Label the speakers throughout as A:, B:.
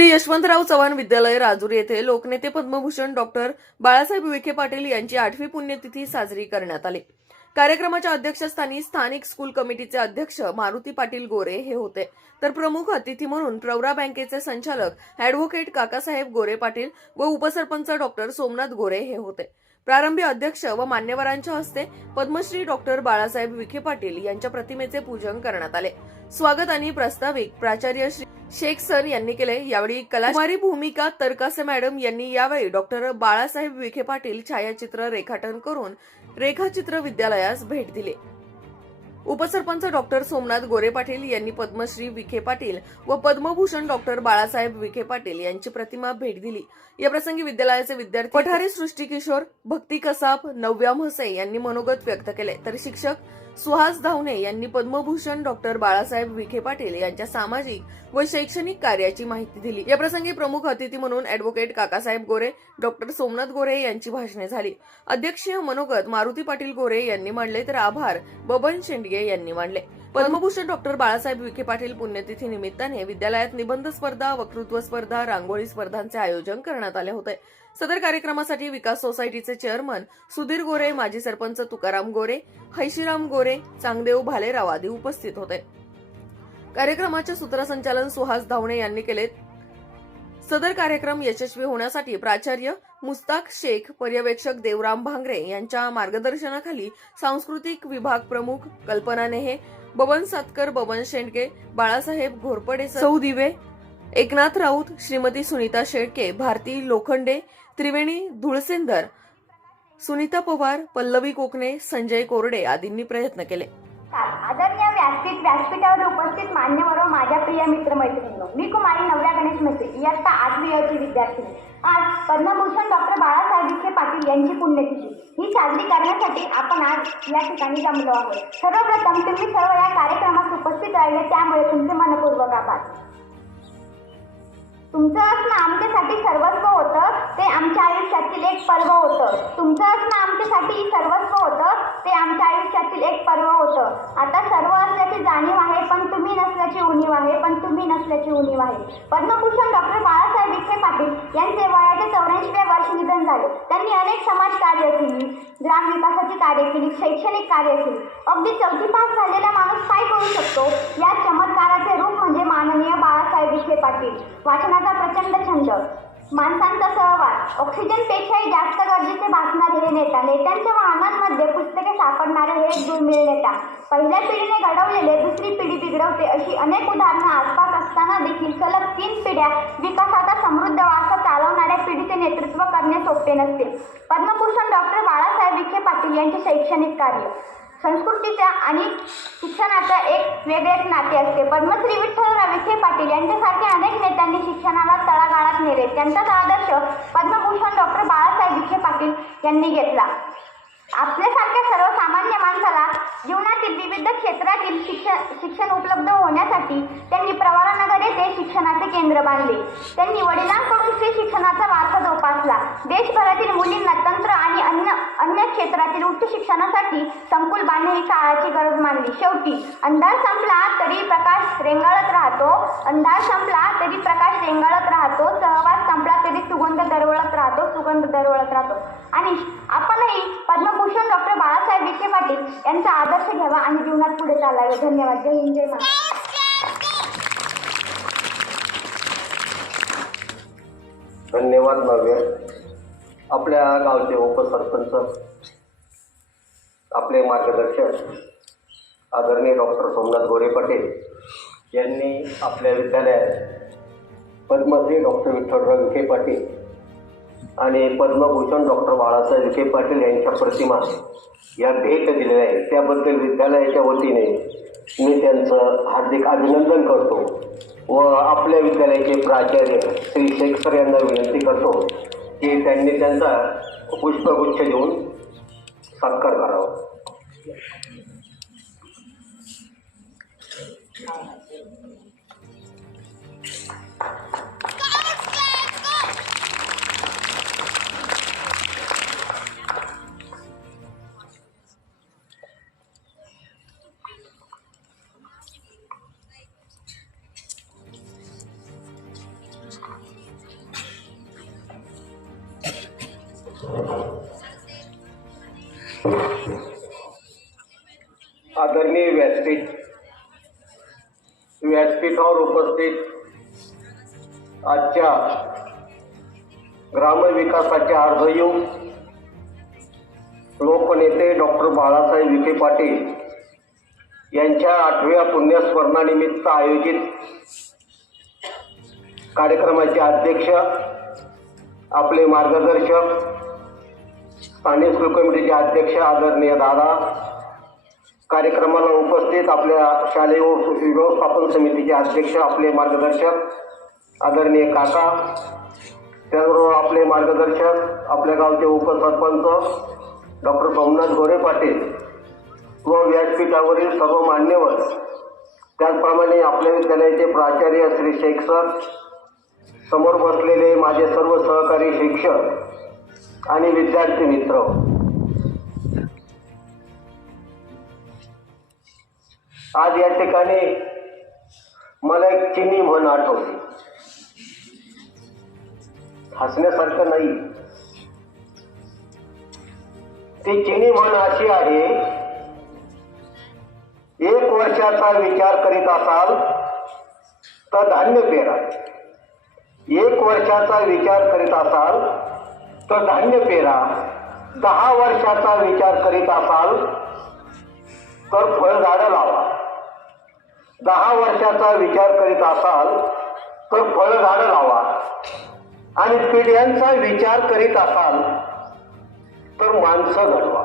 A: श्री यशवंतराव चव्हाण विद्यालय राजूर येथे लोकनेते पद्मभूषण डॉक्टर बाळासाहेब विखे पाटील यांची आठवी पुण्यतिथी साजरी करण्यात आली. कार्यक्रमाच्या अध्यक्षस्थानी स्थानिक स्कूल कमिटीचे अध्यक्ष मारुती पाटील गोरे हे होते. तर प्रमुख अतिथी म्हणून प्रवरा बँकेचे संचालक अॅडव्होकेट काकासाहेब गोरे पाटील व उपसरपंच डॉक्टर सोमनाथ गोरे हे होते. प्रारंभी अध्यक्ष व मान्यवरांच्या हस्ते पद्मश्री डॉक्टर बाळासाहेब विखे पाटील यांच्या प्रतिमेचे पूजन करण्यात आले. स्वागत आणि प्रास्ताविक प्राचार्य श्री शेख सर यांनी केले. यावेळी कलाकुमारी भूमिका तरकासे मॅडम यांनी यावेळी डॉक्टर बाळासाहेब विखे पाटील छायाचित्र रेखाटन करून रेखाचित्र विद्यालयास भेट दिली. उपसरपंच डॉक्टर सोमनाथ गोरे पाटील यांनी पद्मश्री विखे पाटील व पद्मभूषण डॉक्टर बाळासाहेब विखे पाटील यांची प्रतिमा भेट दिली. या प्रसंगी विद्यालयाचे विद्यार्थी पठारे सृष्टी किशोर भक्ती कसाब नव्या म्हसे यांनी मनोगत व्यक्त केले. तर शिक्षक सुहास धावणे यांनी पद्मभूषण डॉक्टर बाळासाहेब विखे पाटील यांच्या सामाजिक व शैक्षणिक कार्याची माहिती दिली. या प्रसंगी प्रमुख अतिथी म्हणून अॅडव्होकेट काकासाहेब गोरे डॉक्टर सोमनाथ गोरे यांची भाषणे झाली. अध्यक्षीय मनोगत मारुती पाटील गोरे यांनी मांडले तर आभार बबन शेंडगे यांनी मांडले. पद्मभूषण डॉक्टर बाळासाहेब विखे पाटील पुण्यतिथी निमित्ताने विद्यालयात निबंध स्पर्धा वक्तृत्व स्पर्धा रांगोळी स्पर्धांचे आयोजन करण्यात आले होते. सदर कार्यक्रमासाठी विकास सोसायटीचे चेअरमन सुधीर गोरे माजी सरपंच तुकाराम गोरे हैशीराम गोरे चांगदेव भालेराव आदी उपस्थित होते. कार्यक्रमाचे सूत्रसंचालन सुहास धावणे यांनी केले. सदर कार्यक्रम यशस्वी होण्यासाठी प्राचार्य मुस्ताक शेख पर्यवेक्षक देवराम भांगरे यांच्या मार्गदर्शनाखाली सांस्कृतिक विभाग प्रमुख कल्पना नेहे बबन सातकर बबन शेंडके बाळासाहेब घोरपडे सौ दिवे. एकनाथ राऊत श्रीमती सुनीता शेळके भारती लोखंडे त्रिवेणी धुळसेंदर सुनीता पवार पल्लवी कोकणे संजय कोरडे आदींनी प्रयत्न केले.
B: आदरणीय व्यासपीठ व्यासपीठावर उपस्थित मान्यवर माझ्या प्रिय मित्रमैत्रिणींनो मी कुमारी नव्या गणेश मेसे इयत्ता आठवी याची विद्यार्थिनी आज पद्मभूषण डॉक्टर बाळासाहेब विखे पाटील यांची पुण्यतिथी. ही साजरी करण्यासाठी आपण आज या ठिकाणी जमलो आहोत. सर्वप्रथम तुम्ही सर्व या कार्यक्रमात उपस्थित राहिले त्यामुळे तुमचे मनपूर्वक आभार. तुमचं असणं आमच्यासाठी सर्वस्व होतं ते आमच्या आयुष्यातील एक पर्व होतं. तुमचं असणं आमच्यासाठी सर्वस्व होतं ते आमच्या आयुष्यातील एक पर्व होतं. आता सर्व असल्याची जाणीव आहे पण तुम्ही नसल्याची उणीव आहे पण तुम्ही नसल्याची उणीव आहे. पद्मभूषण डॉक्टर बाळासाहेब विखे पाटील यांचे वयाचे चौऱ्याऐंशीव्या वर्ष निधन झाले. त्यांनी अनेक समाज कार्य केली ग्रामविकासाची कार्य केली शैक्षणिक कार्य केली. अगदी चौथी पास झालेला माणूस काय करू शकतो? या चमत्काराचे रूप म्हणजे माननीय बाळासाहेब विखे पाटील वाचनाचा प्रचंड छंद. माणसांचा सहवास. ऑक्सिजनपेक्षाही जास्त गरजेचे बातम्या दिले नेता. नेत्यांच्या वाहनांमध्ये पुस्तके सापडणारे हे एक दुर्मिळ नेता पहिल्या पिढीने घडवलेले दुसरी पिढी बिघडवते अशी अनेक उदाहरणं आसपास असताना देखील सलग तीन पिढ्या विकासाचा समृद्ध वारसा चालवणाऱ्या पिढीचे नेतृत्व करणे सोपे नसते. पद्मभूषण डॉक्टर बाळासाहेब विखे पाटील यांचे शैक्षणिक कार्य. संस्कृतीच्या आणि शिक्षणाचा एक वेगळेच नाते असते. पद्मश्री विठ्ठलराव विखे पाटील यांच्यासारखे अनेक नेत्यांनी शिक्षणाला तळागाळात नेले. त्यांचाच आदर्श पद्मभूषण डॉक्टर बाळासाहेब विखे पाटील यांनी घेतला. आपल्यासारख्या सर्वसामान्य माणसाला जीवनातील विविध क्षेत्रातील शिक्षण शिक्षण उपलब्ध होण्यासाठी त्यांनी प्रवारानगर येथे शिक्षणाचे केंद्र बांधले. त्यांनी वडिलांकडून स्त्री शिक्षणाचा वारसा जोपासला. देशभरातील मुलींना तंत्र आणि अन्य अन्य क्षेत्रातील उच्च शिक्षणासाठी संकुल बांधणे ही काळाची गरज मानली. शेवटी अंधार संपला तरी प्रकाश रेंगाळत राहतो. अंधार संपला तरी प्रकाश रेंगाळत राहतो. सहवास संपला कधी सुगंध दरवळत राहतो सुगंध दरवळत राहतो. आणि आपणही पद्मभूषण डॉक्टर बाळासाहेब विखे पाटील यांचा आदर्श घ्यावा आणि जीवनात पुढे चालावे. धन्यवाद. जय हिंद जय महाराष्ट्र.
C: धन्यवाद भव्य. आपल्या गावचे उपसरपंच आपले मार्गदर्शक आदरणीय डॉक्टर सोमनाथ गोरे पटेल यांनी आपल्या विद्यालयात पद्मश्री डॉक्टर विठ्ठलराव विखे पाटील आणि पद्मभूषण डॉक्टर बाळासाहेब विखे पाटील यांच्या प्रतिमा या भेट दिलेल्या आहेत. त्याबद्दल विद्यालयाच्या वतीने मी त्यांचं हार्दिक अभिनंदन करतो व आपल्या विद्यालयाचे प्राचार्य श्री शेख सर यांना विनंती करतो की त्यांनी त्यांचा पुष्पगुच्छ देऊन सत्कार करावा. आदरणीय व्यासपीठ व्यासपीठावर उपस्थित आजच्या ग्रामविकासाचे अर्धयुग लोकनेते डॉक्टर बाळासाहेब विखे पाटील यांच्या आठव्या पुण्यस्मरणानिमित्त आयोजित कार्यक्रमाचे अध्यक्ष आपले मार्गदर्शक स्थानिक स्कूल कमिटीचे अध्यक्ष आदरणीय दादा कार्यक्रमाला उपस्थित आपल्या शालेय व्यवस्थापन समितीचे अध्यक्ष आपले मार्गदर्शक आदरणीय काका त्याचबरोबर आपले मार्गदर्शक आपल्या गावचे उपसरपंच डॉक्टर भवनाथ गोरे पाटील व व्यासपीठावरील सर्व मान्यवर. त्याचप्रमाणे आपल्या विद्यालयाचे प्राचार्य श्री शेख सर समोर बसलेले माझे सर्व सहकारी शिक्षक आणि विद्यार्थी मित्र. आज या ठिकाणी मला एक चिनी म्हण आठवते. हसण्यासारखं नाही. ती चिनी म्हण अशी आहे एक वर्षाचा विचार करीत असाल तर धान्य पेरा. एक वर्षाचा विचार करीत असाल तर धान्य पेरा. दहा वर्षाचा विचार करीत असाल तर फळझाडं लावा. दहा वर्षाचा विचार करीत असाल तर फळझाडं लावा. आणि पिढ्यांचा विचार करीत असाल तर माणसं घडवा.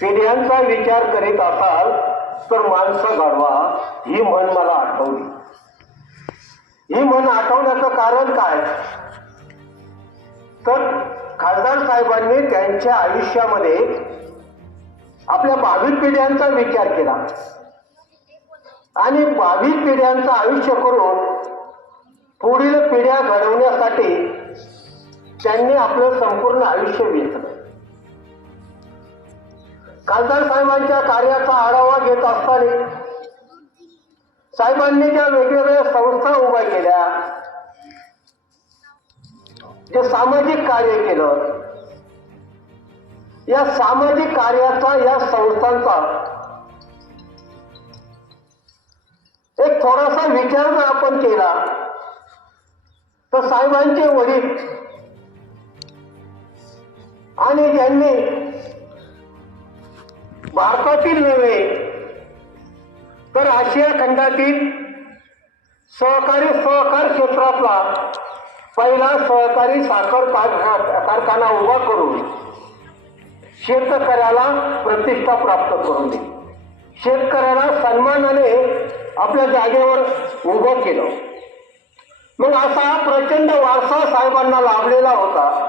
C: पिढ्यांचा विचार करीत असाल तर माणसं घडवा ही म्हण मला आठवली. ही म्हण आठवण्याचं कारण काय? तर खासदार साहेबांनी त्यांच्या आयुष्यामध्ये आपल्या भावी पिढ्यांचा विचार केला. आणि भावी पिढ्यांचं आयुष्य करून पुढील पिढ्या घडवण्यासाठी त्यांनी आपलं संपूर्ण आयुष्य वेचलं खासदार साहेबांच्या कार्याचा आढावा घेत असताना साहेबांनी ज्या वेगवेगळ्या संस्था उभ्या केल्या जे सामाजिक कार्य केलं. या सामाजिक कार्याचा या संस्थांचा थोडासा विचार जर आपण केला तर साहेबांचे वडील आणि ज्यांनी भारतातील नव्हे तर आशिया खंडातील सहकारी सहकार क्षेत्रातला पहिला सहकारी साखर कारखाना उभा करून शेतकऱ्याला प्रतिष्ठा प्राप्त करून दिली शेतकऱ्याला सन्मानाने आपल्या जागेवर उभं केलं. मग असा प्रचंड वारसा साहेबांना लाभलेला होता.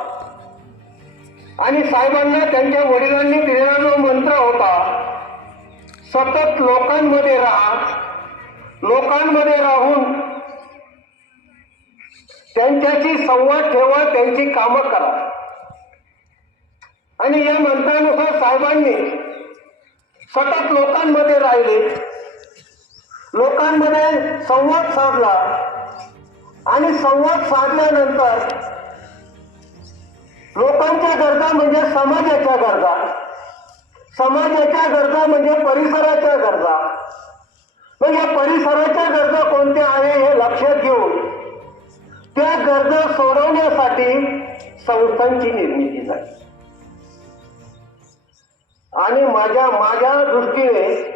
C: आणि साहेबांना त्यांच्या वडिलांनी दिलेला जो मंत्र होता सतत लोकांमध्ये राहा लोकांमध्ये राहून त्यांच्याशी संवाद ठेवा त्यांची कामं करा. आणि या मंत्रानुसार साहेबांनी सतत लोकांमध्ये राहिले. लोकांमध्ये संवाद साधला. आणि संवाद साधल्यानंतर लोकांच्या गरजा म्हणजे समाजाच्या गरजा. समाजाच्या गरजा म्हणजे परिसराच्या गरजा. मग या परिसराच्या गरजा कोणत्या आहे हे लक्षात घेऊन त्या गरजा सोडवण्यासाठी संस्थांची निर्मिती झाली. आणि माझ्या माझ्या दृष्टीने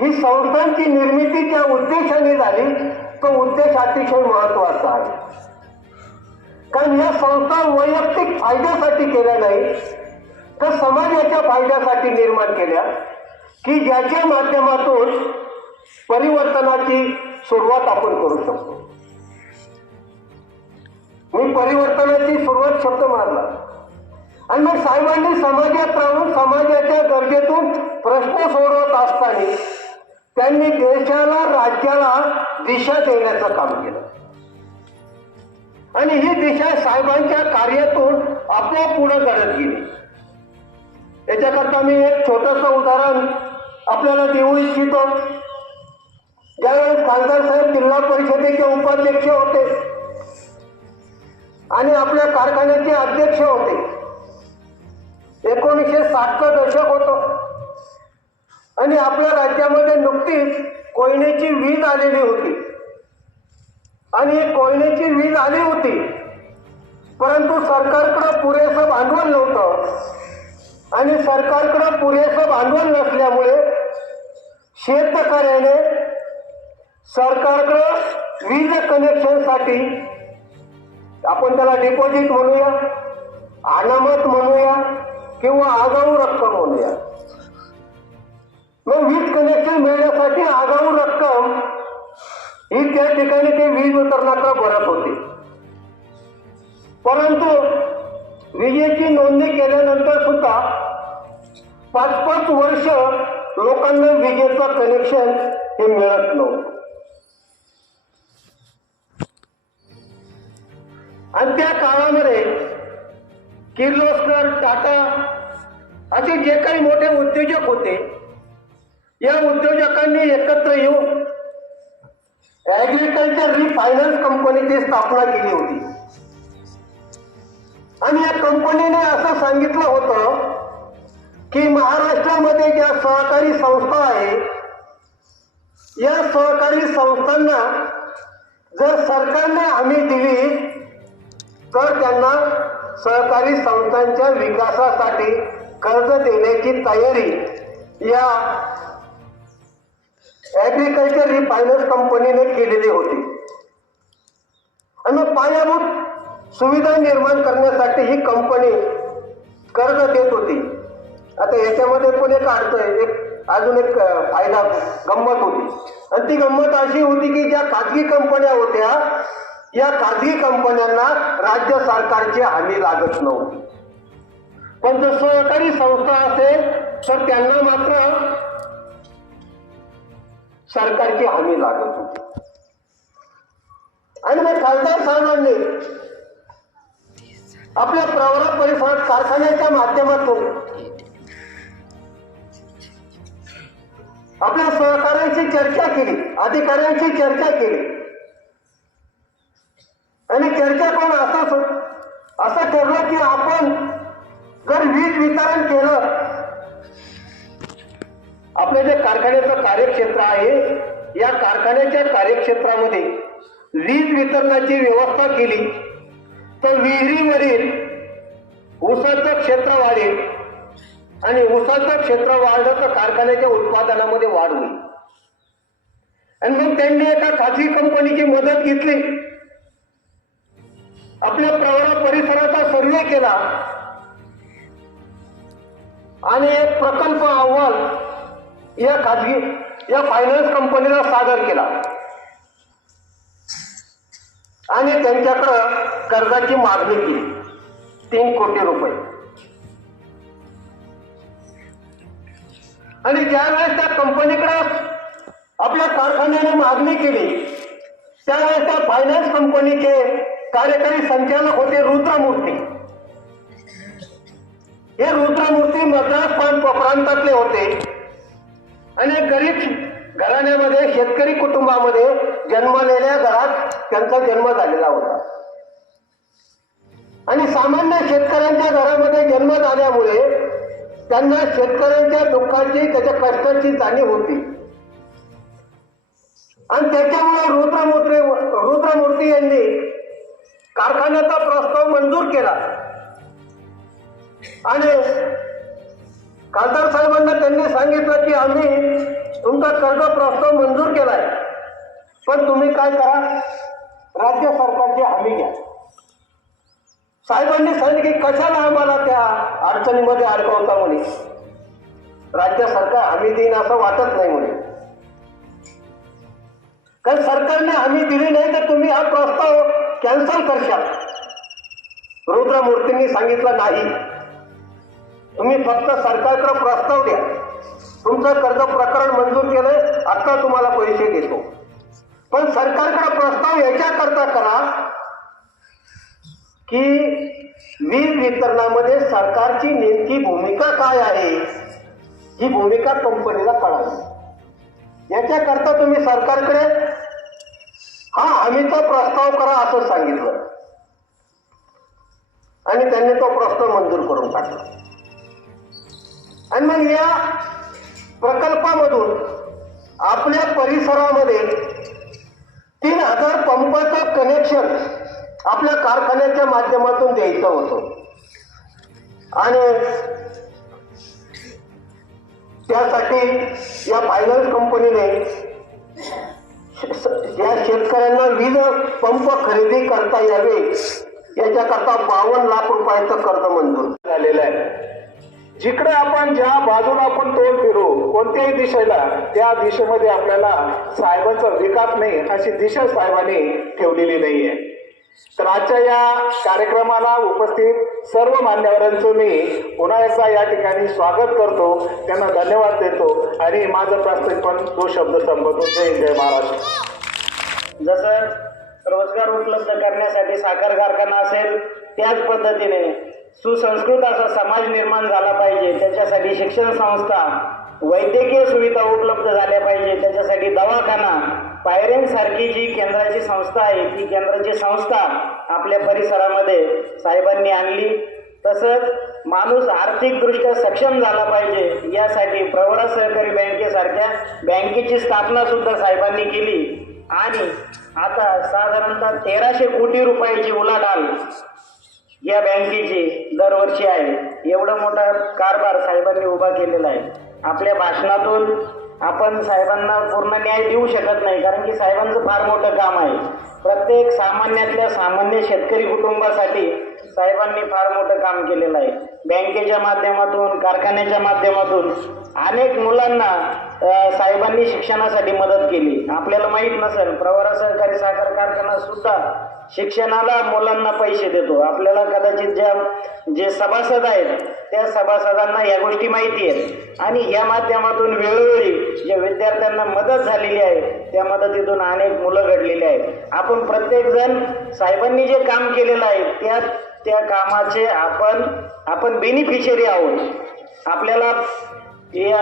C: ही संस्थांची निर्मिती ज्या उद्देशाने झाली तो उद्देश अतिशय महत्त्वाचा आहे. कारण या संस्था वैयक्तिक फायद्यासाठी केल्या नाही तर समाजाच्या फायद्यासाठी निर्माण केल्या की ज्याच्या माध्यमातून परिवर्तनाची सुरुवात आपण करू शकतो. मी परिवर्तनाची सुरुवात शब्द मारला. आणि मग साहेबांनी समाजात राहून समाजाच्या गरजेतून प्रश्न सोडवत असताना त्यांनी देशाला राज्याला दिशा देण्याचं काम केलं. आणि ही दिशा साहेबांच्या कार्यातून आपोआप पुढे घडत गेली. याच्याकरता मी एक छोटस उदाहरण आपल्याला देऊ इच्छितो. ज्यावेळेस खासदार साहेब जिल्हा परिषदेचे उपाध्यक्ष होते आणि आपल्या कारखान्याचे अध्यक्ष होते. एकोणीसशे साठचं दशक होतं. आणि आपल्या राज्यामध्ये नुकतीच कोयनेची वीज आलेली होती. आणि कोयनेची वीज आली होती. परंतु सरकारकडं पुरेसं भांडवल नव्हतं. आणि सरकारकडं पुरेसं भांडवल नसल्यामुळे शेतकऱ्याने सरकारकडं वीज कनेक्शनसाठी आपण त्याला डिपॉझिट म्हणूया अनामत म्हणूया किंवा आगाऊ रक्कम म्हणूया. मग वीज कनेक्शन मिळण्यासाठी आगाऊ रक्कम ही त्या ठिकाणी ते वीज वितरणाकडे भरत होती? परंतु विजेची नोंदणी केल्यानंतर सुद्धा पाच पाच वर्ष लोकांना विजेचं कनेक्शन हे मिळत नव्हतं. आणि त्या काळामध्ये किर्लोस्कर टाटा असे जे काही मोठे उद्योजक होते या उद्योजकांनी एकत्र येऊन ऍग्रिकल्चर रिफायनान्स कंपनीची स्थापना केली होती. आणि या कंपनीने असं सांगितलं होतं की महाराष्ट्रामध्ये ज्या सहकारी संस्था आहे या सहकारी संस्थांना जर सरकारने हमी दिली तर त्यांना सहकारी संस्थांच्या विकासासाठी कर्ज देण्याची तयारी या ऍग्रिकल्चर रिफायनान्स कंपनीने केलेली होती. आणि पायाभूत सुविधा निर्माण करण्यासाठी ही कंपनी कर्ज देत होती. आता याच्यामध्ये पण एक अर्थ आहे एक अजून एक फायदा गंमत होती. आणि ती गंमत अशी होती की ज्या खाजगी कंपन्या होत्या या खाजगी कंपन्यांना राज्य सरकारची हमी लागत नव्हती. पण जर सहकारी संस्था असेल तर त्यांना मात्र सरकारची हमी लागत होती. आणि मग खासदार साहेबांनी आपल्या प्रवरा परिसरात कारखान्याच्या माध्यमातून आपल्या सहकाऱ्यांशी चर्चा केली अधिकाऱ्यांशी चर्चा केली. आणि चर्चा करून असं असं ठरलं की आपण जर वीज वितरण केलं आपलं जे कारखान्याचं कार्यक्षेत्र आहे या कारखान्याच्या कार्यक्षेत्रामध्ये वीज वितरणाची व्यवस्था केली तर विहिरीवरील ऊसाचं क्षेत्र वाढेल आणि ऊसाचं क्षेत्र वाढलं तर कारखान्याच्या उत्पादनामध्ये वाढ होईल. आणि मग त्यांनी एका खाजगी कंपनीची मदत घेतली. आपल्या प्रवरा परिसराचा सर्वे केला. आणि एक प्रकल्प अहवाल या खाजगी या फायनान्स कंपनीला सादर केला. आणि त्यांच्याकडं कर्जाची मागणी केली. तीन कोटी रुपये. आणि ज्यावेळेस त्या कंपनीकडे आपल्या कारखान्याने मागणी केली त्यावेळेस त्या फायनान्स कंपनीचे कार्यकारी संचालक होते रुद्रमूर्ती. हे रुद्रमूर्ती मद्रास प्रांतातले होते. आणि गरीब घराण्यामध्ये शेतकरी कुटुंबामध्ये जन्मलेल्या घरात त्यांचा जन्म झालेला होता. आणि सामान्य शेतकऱ्यांच्या घरामध्ये जन्म झाल्यामुळे त्यांना शेतकऱ्यांच्या दुःखाची त्याच्या कष्टाची जाणीव होती. आणि त्याच्यामुळे रुद्रमूर्ती रुद्रमूर्ती यांनी कारखान्याचा प्रस्ताव मंजूर केला. आणि खासदार त्यांनी सांगितलं की आम्ही तुमचा कर्ज प्रस्ताव मंजूर केलाय. पण तुम्ही काय करा? राज्य सरकारची हमी घ्या. साहेबांनी सांगितलं की कशाला आम्हाला त्या अडचणीमध्ये अडकवता म्हणे? राज्य सरकार हमी देईन असं वाटत नाही म्हणे. कारण सरकारने हमी दिली नाही तर तुम्ही हा प्रस्ताव कॅन्सल करशाल. रुद्रमूर्तींनी सांगितलं नाही. तुम्ही फक्त सरकारकडे प्रस्ताव द्या. तुमचं कर्ज प्रकरण मंजूर केलंय आता तुम्हाला पैसे देतो. पण सरकारकडे प्रस्ताव याच्याकरता करा की वीज वितरणामध्ये सरकारची नेमकी भूमिका काय आहे ही भूमिका कंपनीला कळावी. याच्याकरता तुम्ही सरकारकडे हा हमीचा प्रस्ताव करा असं सांगितलं. आणि त्यांनी तो प्रस्ताव मंजूर करून टाकला. आणि मग या प्रकल्पामधून आपल्या परिसरामध्ये तीन हजार पंपाचं कनेक्शन आपल्या कारखान्याच्या माध्यमातून द्यायचं होतं. आणि त्यासाठी या फायनान्स कंपनीने या शेतकऱ्यांना वीज पंप खरेदी करता यावे याच्याकरता बावन्न लाख रुपयाचं कर्ज मंजूर
D: झालेलं आहे. जिकडे आपण ज्या बाजूला आपण तोंड फिरू कोणत्याही दिशेला त्या दिशेमध्ये आपल्याला साहेबांचा विकास नाही अशी दिशा साहेबांनी ठेवलेली नाहीये. तर आजच्या या कार्यक्रमाला उपस्थित सर्व मान्यवरांचं मी पुन्हा एकदा या ठिकाणी स्वागत करतो त्यांना धन्यवाद देतो आणि माझं प्रास्ताविक पण तो शब्द संपवतो. जय जय महाराष्ट्र.
E: जसं रोजगार उपलब्ध करण्यासाठी साखर कारखाना असेल त्याच पद्धतीने सुसंस्कृत असा समाज निर्माण झाला पाहिजे. त्याच्यासाठी शिक्षण संस्था वैद्यकीय सुविधा उपलब्ध झाल्या पाहिजे. त्याच्यासाठी दवाखाना पायऱ्यांसारखी जी केंद्राची संस्था आहे ती केंद्राची संस्था आपल्या परिसरामध्ये साहेबांनी आणली. तसंच माणूस आर्थिकदृष्ट्या सक्षम झाला पाहिजे. यासाठी प्रवरा सहकारी बँकेसारख्या बँकेची स्थापना सुद्धा साहेबांनी केली. आणि आता साधारणतः तेराशे कोटी रुपयाची उलाढाल या बँकेची दरवर्षी आहे. एवढा मोठा कारभार साहेबांनी उभा केलेला आहे. आपल्या भाषणातून आपण साहेबांना पूर्ण न्याय देऊ शकत नाही कारण की साहेबांचं फार मोठं काम आहे. प्रत्येक सामान्यातल्या सामान्य शेतकरी कुटुंबासाठी साहेबांनी फार मोठं काम केलेलं आहे. बँकेच्या माध्यमातून कारखान्याच्या माध्यमातून अनेक मुलांना साहेबांनी शिक्षणासाठी मदत केली. आपल्याला माहीत नसेल प्रवरा सहकारी साखर कारखाना सुद्धा शिक्षणाला मुलांना पैसे देतो. आपल्याला कदाचित ज्या जे सभासद आहेत त्या सभासदांना या गोष्टी माहिती आहेत. आणि या माध्यमातून वेळोवेळी ज्या विद्यार्थ्यांना मदत झालेली आहे त्या मदतीतून अनेक मुलं घडलेली आहेत. आपण प्रत्येकजण साहेबांनी जे काम केलेलं आहे त्या त्या कामाचे आपण आपण बेनिफिशरी आहोत. आपल्याला या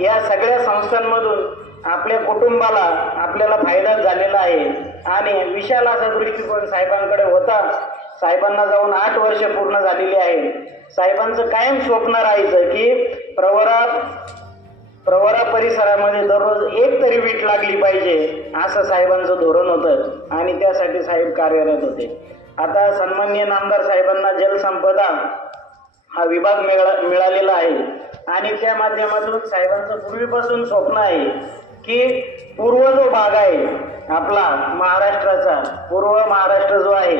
E: या सगळ्या संस्थांमधून आपल्या कुटुंबाला आपल्याला फायदा झालेला आहे. आणि विशाल असा दृष्टिकोन साहेबांकडे होता. साहेबांना जाऊन आठ वर्ष पूर्ण झालेली आहे. साहेबांचं कायम स्वप्न राहायचं की प्रवरा प्रवरा परिसरामध्ये दररोज एक तरी वीट लागली पाहिजे असं साहेबांचं धोरण होतं. आणि त्यासाठी साहेब कार्यरत होते. आता सन्माननीय नामदार साहेबांना जलसंपदा हा विभाग मिळा मिळालेला आहे. आणि त्या माध्यमातून साहेबांचं पूर्वीपासून स्वप्न आहे की पूर्व जो भाग आहे आपला महाराष्ट्राचा पूर्व महाराष्ट्र जो आहे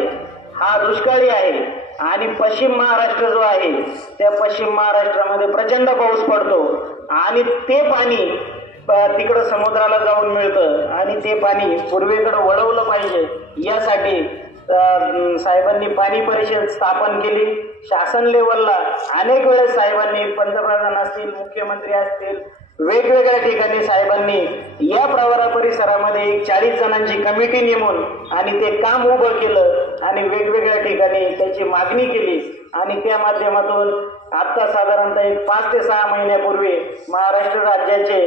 E: हा दुष्काळी आहे. आणि पश्चिम महाराष्ट्र जो आहे त्या पश्चिम महाराष्ट्रामध्ये प्रचंड पाऊस पडतो. आणि ते पाणी तिकडं समुद्राला जाऊन मिळतं. आणि ते पाणी पूर्वेकडं वळवलं पाहिजे यासाठी साहेबांनी पाणी परिषद स्थापन केली. शासन लेवलला अनेक वेळेस साहेबांनी पंतप्रधान असतील मुख्यमंत्री असतील वेगवेगळ्या ठिकाणी साहेबांनी या प्रवरा परिसरामध्ये एक चाळीस जणांची कमिटी नेमून आणि ते काम उभं केलं आणि वेगवेगळ्या ठिकाणी त्याची मागणी केली. आणि त्या माध्यमातून आत्ता साधारणतः एक पाच ते सहा महिन्यापूर्वी महाराष्ट्र राज्याचे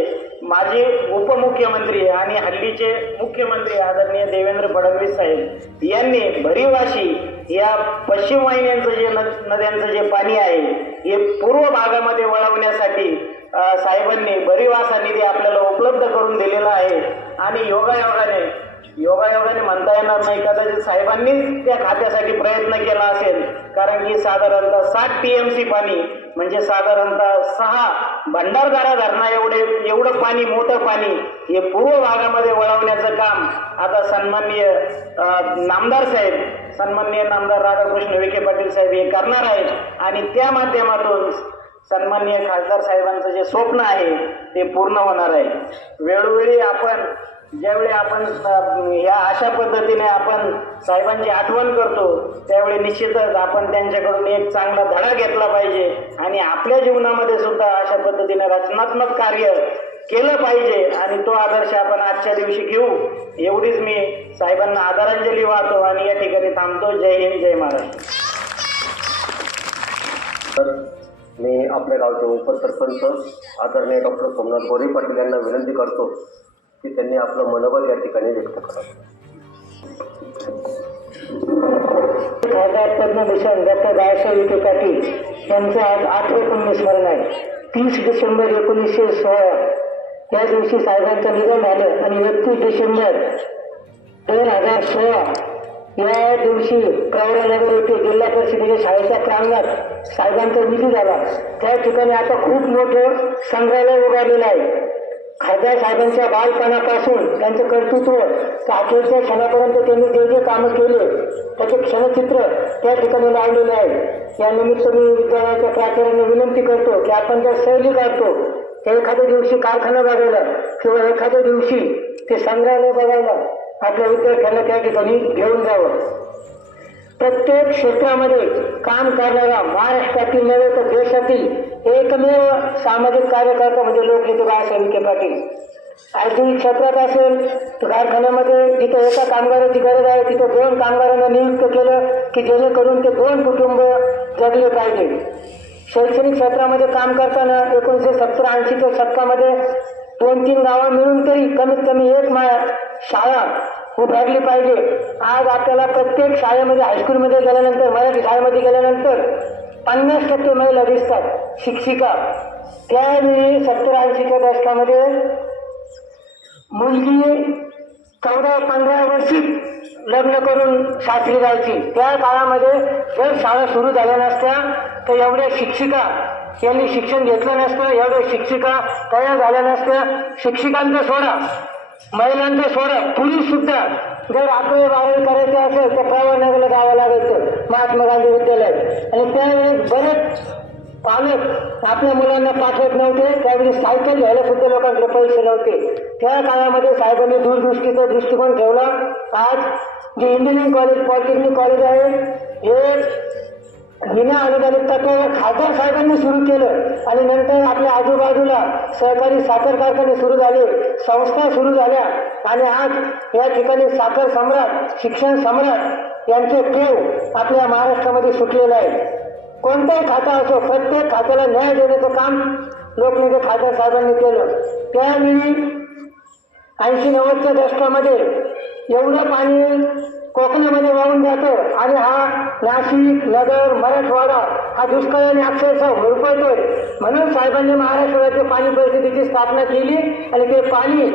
E: माजी उपमुख्यमंत्री आणि हल्लीचे मुख्यमंत्री आदरणीय देवेंद्र फडणवीस साहेब यांनी भरीवाशी या पश्चिम वाहिन्यांचं जे नद- नद्यांचं जे पाणी आहे हे पूर्व भागामध्ये वळवण्यासाठी साहेबांनी भरीवासा निधी आपल्याला उपलब्ध करून दिलेला आहे. आणि योगायोगाने योगायोगाने म्हणता येणार नाही. कदाचित साहेबांनीच त्या खात्यासाठी प्रयत्न केला असेल. कारण की साधारणतः साठ टीएमसी पाणी म्हणजे साधारणतः सहा भंडारदारा धरणा एवढे एवढं पाणी मोठं पाणी हे पूर्व भागामध्ये वळवण्याचं काम आता सन्माननीय नामदार साहेब सन्माननीय नामदार राधाकृष्ण विखे पाटील साहेब हे करणार आहेत. आणि त्या माध्यमातून सन्माननीय खासदार साहेबांचं जे स्वप्न आहे ते पूर्ण होणार आहे. वेळोवेळी आपण ज्यावेळी आपण या अशा पद्धतीने आपण साहेबांची आठवण करतो त्यावेळी निश्चितच आपण त्यांच्याकडून एक चांगला धडा घेतला पाहिजे आणि आपल्या जीवनामध्ये सुद्धा अशा पद्धतीने रचनात्मक कार्य केलं पाहिजे आणि तो आदर्श आपण आजच्या दिवशी घेऊ. एवढीच मी साहेबांना आदरांजली वाहतो आणि या ठिकाणी थांबतो. जय हिंद जय महाराष्ट्र.
C: मी आपल्या गावचे उपसरपंच आदरणीय डॉक्टर सोमनाथ गोरे पाटील यांना विनंती करतो की त्यांनी आपलं मनोबल या ठिकाणी व्यक्त करावं
E: खासदार पद्मभूषण डॉक्टर बाळासाहेब विखे पाटील यांचं आज आठवे पुण्यस्मरण आहे.
F: तीस डिसेंबर एकोणीसशे सोळा या दिवशी साहेबांचं निधन झालं आणि एकतीस डिसेंबर दोन हजार सोळा या दिवशी प्रवरानगर येथे जिल्हा परिषदेच्या शाळेच्या प्रांगणात साहेबांचा विधी झाला. त्या ठिकाणी आता खूप मोठं संग्रहालय उभारलेलं आहे. खासदार साहेबांच्या बालपणापासून त्यांचं कर्तृत्व अखेरच्या क्षणापर्यंत त्यांनी जे जे कामं केले त्याचे क्षणचित्र त्या ठिकाणी लावलेले आहे. या निमित्त मी विद्यालयाच्या प्राचार्यांना विनंती करतो की आपण ज्या सहली काढतो त्या एखाद्या दिवशी कारखाना बघायला किंवा एखाद्या दिवशी ते संग्रहालय बघायला आपल्या विद्यार्थ्यांना त्या ठिकाणी घेऊन जावं. प्रत्येक क्षेत्रामध्ये काम करणारा महाराष्ट्रातील नव्हे तर देशातील एकमेव सामाजिक कार्यकर्ता म्हणजे लोकनेते बाळासाहेब विखे पाटील. औद्योगिक क्षेत्रात असेल तर कारखान्यामध्ये जिथं एका कामगाराची गरज आहे तिथं दोन कामगारांना नियुक्त केलं की जेणेकरून ते दोन कुटुंब जगले पाहिजे. शैक्षणिक क्षेत्रामध्ये काम करताना एकोणीसशे सत्तर ऐंशीच्या शतकामध्ये दोन तीन गावं मिळून तरी कमीत कमी एक मा शाळा उभारली पाहिजे. आज आपल्याला प्रत्येक शाळेमध्ये हायस्कूलमध्ये गेल्यानंतर मराठी शाळेमध्ये गेल्यानंतर पन्नास टक्के महिला दिसतात. शिक्षिका. त्यावेळी सत्तर ऐंशीच्या दशकामध्ये मुलगी चौदा पंधरा वर्षी लग्न करून सासरी जायची. त्या काळामध्ये जर शाळा सुरू झाल्या नसत्या तर एवढ्या शिक्षिका यांनी शिक्षण घेतलं नसतं एवढ्या शिक्षिका तयार झाल्या नसत्या. शिक्षिकांचं सोडा. महिलांचं सोडा पुरुष सुद्धा. जर अकरावी बारावी करायचे असेल तर प्रवानगरला जावं लागायचं महात्मा गांधी विद्यालय आणि त्यावेळेस बरेच पालक आपल्या मुलांना पाठवत नव्हते. त्यावेळी सायकल घ्यायला सुद्धा लोकांकडे पैसे नव्हते. त्या काळामध्ये साहेबांनी दूरदृष्टीचा दृष्टिकोन ठेवला. आज जे इंजिनिअरिंग कॉलेज पॉलिटेक्निक कॉलेज आहे हे विना अनुदानित तत्वावर खासदार साहेबांनी सुरू केलं आणि नंतर आपल्या आजूबाजूला सहकारी साखर कारखाने सुरू झाले संस्था सुरू झाल्या आणि आज या ठिकाणी साखर सम्राट शिक्षण सम्राट यांचे ठेव आपल्या महाराष्ट्रामध्ये सुटलेलं आहे कोणताही खाता असो प्रत्येक खात्याला न्याय देण्याचं काम लोकनेते खासदार साहेबांनी केलं. त्यावेळी ऐंशी नव्वदच्या दशकामध्ये एवढं पाणी कोकणामध्ये वाहून जातं आणि हा नाशिक नगर मराठवाडा हा दुष्काळाने अक्षरशः होरपळतोय. म्हणून साहेबांनी महाराष्ट्र राज्य पाणी परिषदेची स्थापना केली आणि ते पाणी